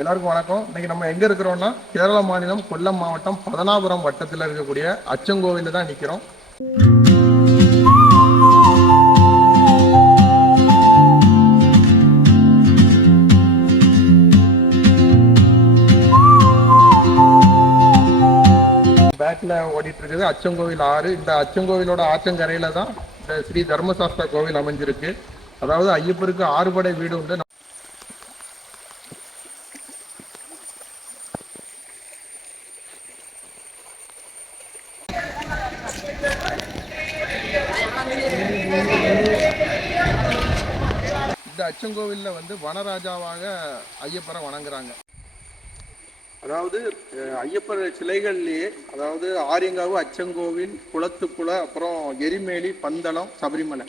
எல்லாருக்கும் வணக்கம். இன்னைக்கு நம்ம எங்க இருக்கிறோம்னா கேரள மாநிலம் கொல்லம் மாவட்டம் பதனாபுரம் வட்டத்தில் இருக்கக்கூடிய அச்சங்கோவில தான் நிற்கிறோம். பேக்ல ஓடிட்டு இருக்குது அச்சங்கோவில் ஆறு. இந்த அச்சங்கோவிலோட ஆற்றங்கரையில தான் இந்த ஸ்ரீ தர்மசாஸ்திரா கோவில் அமைஞ்சிருக்கு. அதாவது ஐயப்பருக்கு ஆறுபடை வீடு உண்டு. இந்த அச்சங்கோவிலில் வந்து வனராஜாவாக ஐயப்பரை வணங்குறாங்க. அதாவது ஐயப்பர் சிலைகள்லேயே, அதாவது ஆரியங்காவு, அச்சங்கோவில், குளத்துக்குள, அப்புறம் எரிமேலி, பந்தளம், சபரிமலை,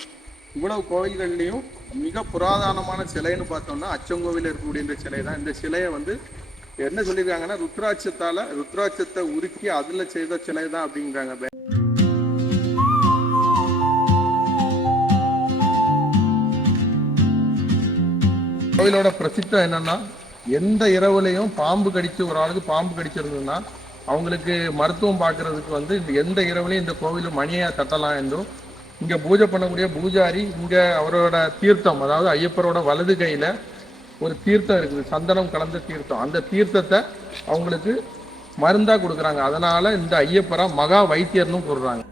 இவ்வளவு கோவில்கள்லையும் மிக புராதனமான சிலைன்னு பார்த்தோம்னா அச்சங்கோவில் இருக்கக்கூடிய இந்த சிலை தான். இந்த சிலையை வந்து என்ன சொல்லியிருக்காங்கன்னா ருத்ராட்சத்தை உருக்கி அதில் செய்த சிலை தான் அப்படிங்கிறாங்க. கோவிலோட பிரசித்தம் என்னன்னா, எந்த இரவுலையும் பாம்பு கடிச்சு ஒரு ஆளுக்கு பாம்பு கடிச்சிருந்ததுன்னா அவங்களுக்கு மருத்துவம் பார்க்கறதுக்கு வந்து எந்த இரவுலையும் இந்த கோவிலில் மணியை தட்டலாம் என்றும், இங்கே பூஜை பண்ணக்கூடிய பூஜாரி இங்கே அவரோட தீர்த்தம், அதாவது ஐயப்பரோட வலது கையில் ஒரு தீர்த்தம் இருக்குது, சந்தனம் கலந்த தீர்த்தம். அந்த தீர்த்தத்தை அவங்களுக்கு மருந்தாக கொடுக்குறாங்க. அதனால இந்த ஐயப்பரா மகா வைத்தியர்னு கூறுறாங்க.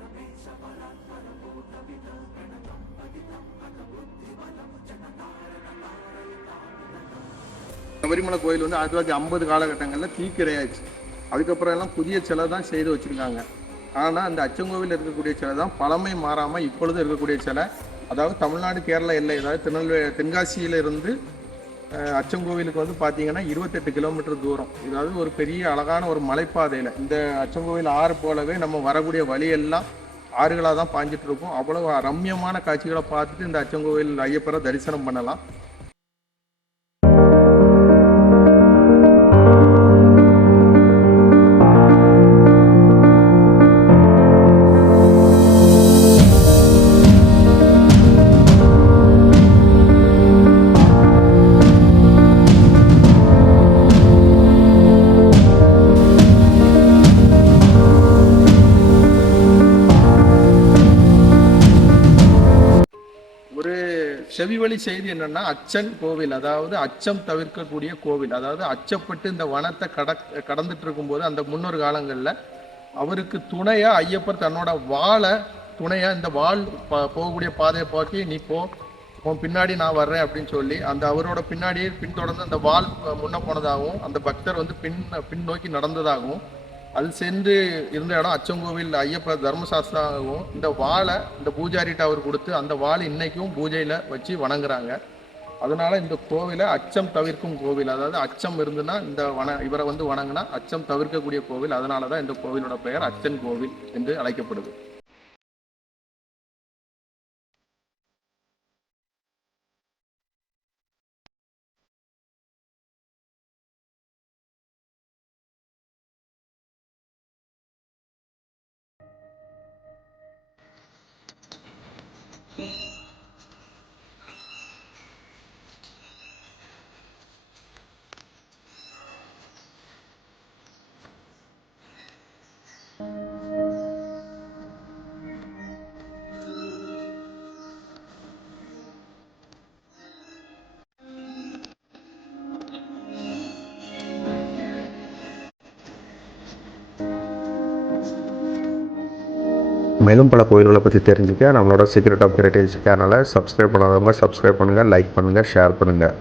சபரிமலை கோயில் வந்து 1950 காலகட்டங்களில் தீக்கிரையாச்சு. அதுக்கப்புறம் எல்லாம் புதிய சிலை தான் செய்து வச்சுருக்காங்க. ஆனால் அந்த அச்சங்கோவில் இருக்கக்கூடிய சிலை தான் பழமை மாறாமல் இப்பொழுது இருக்கக்கூடிய சிலை. அதாவது தமிழ்நாடு கேரளா எல்லை, அதாவது தென்காசியிலிருந்து அச்சங்கோவிலுக்கு வந்து பார்த்தீங்கன்னா 28 கிலோமீட்டர் தூரம். அதாவது ஒரு பெரிய அழகான ஒரு மலைப்பாதையில் இந்த அச்சங்கோவில் ஆறு போலவே நம்ம வரக்கூடிய வழியெல்லாம் ஆறுகளாக தான் பாஞ்சிட்டு இருக்கும். அவ்வளோ ரம்யமான காட்சிகளை பார்த்துட்டு இந்த அச்சங்கோவில் ஐயப்பரை தரிசனம் பண்ணலாம். செவிவழி செய்தி என்னன்னா, அச்சன் கோவில், அதாவது அச்சம் தவிர்க்கக்கூடிய கோவில். அதாவது அச்சப்பட்டு இந்த வனத்தை கடந்துட்டு இருக்கும்போது அந்த முன்னொரு காலங்களில் அவருக்கு துணையா ஐயப்பர் தன்னோட வாழை துணையா இந்த வாள் போகக்கூடிய பாதையை பார்த்து நீ போ, உன் பின்னாடி நான் வர்றேன் அப்படின்னு சொல்லி அந்த அவரோட பின்னாடியே பின்தொடர்ந்து அந்த வாள் முன்ன போனதாகவும் அந்த பக்தர் வந்து பின் நோக்கி நடந்ததாகவும், அது சென்று இருந்த இடம் அச்சங்கோவில் ஐயப்ப தர்மசாஸ்திராவும் இந்த வாழை இந்த பூஜாரிட்ட அவர் கொடுத்து அந்த வாழை இன்னைக்கும் பூஜையில் வச்சு வணங்குறாங்க. அதனால இந்த கோவிலை அச்சம் தவிர்க்கும் கோவில், அதாவது அச்சம் இருந்துன்னா இவரை வந்து வணங்கினா அச்சம் தவிர்க்கக்கூடிய கோவில். அதனால தான் இந்த கோவிலோட பெயர் அச்சன் கோவில் என்று அழைக்கப்படுது. மேலும் பல கோயில்களை பற்றி தெரிஞ்சுக்க நம்மளோட சீக்ரெட் ஆஃப் ஹெரிட்டேஜ் சேனலை சப்ஸ்கிரைப் பண்ணாதவங்க சப்ஸ்கிரைப் பண்ணுங்கள், லைக் பண்ணுங்கள், ஷேர் பண்ணுங்கள்.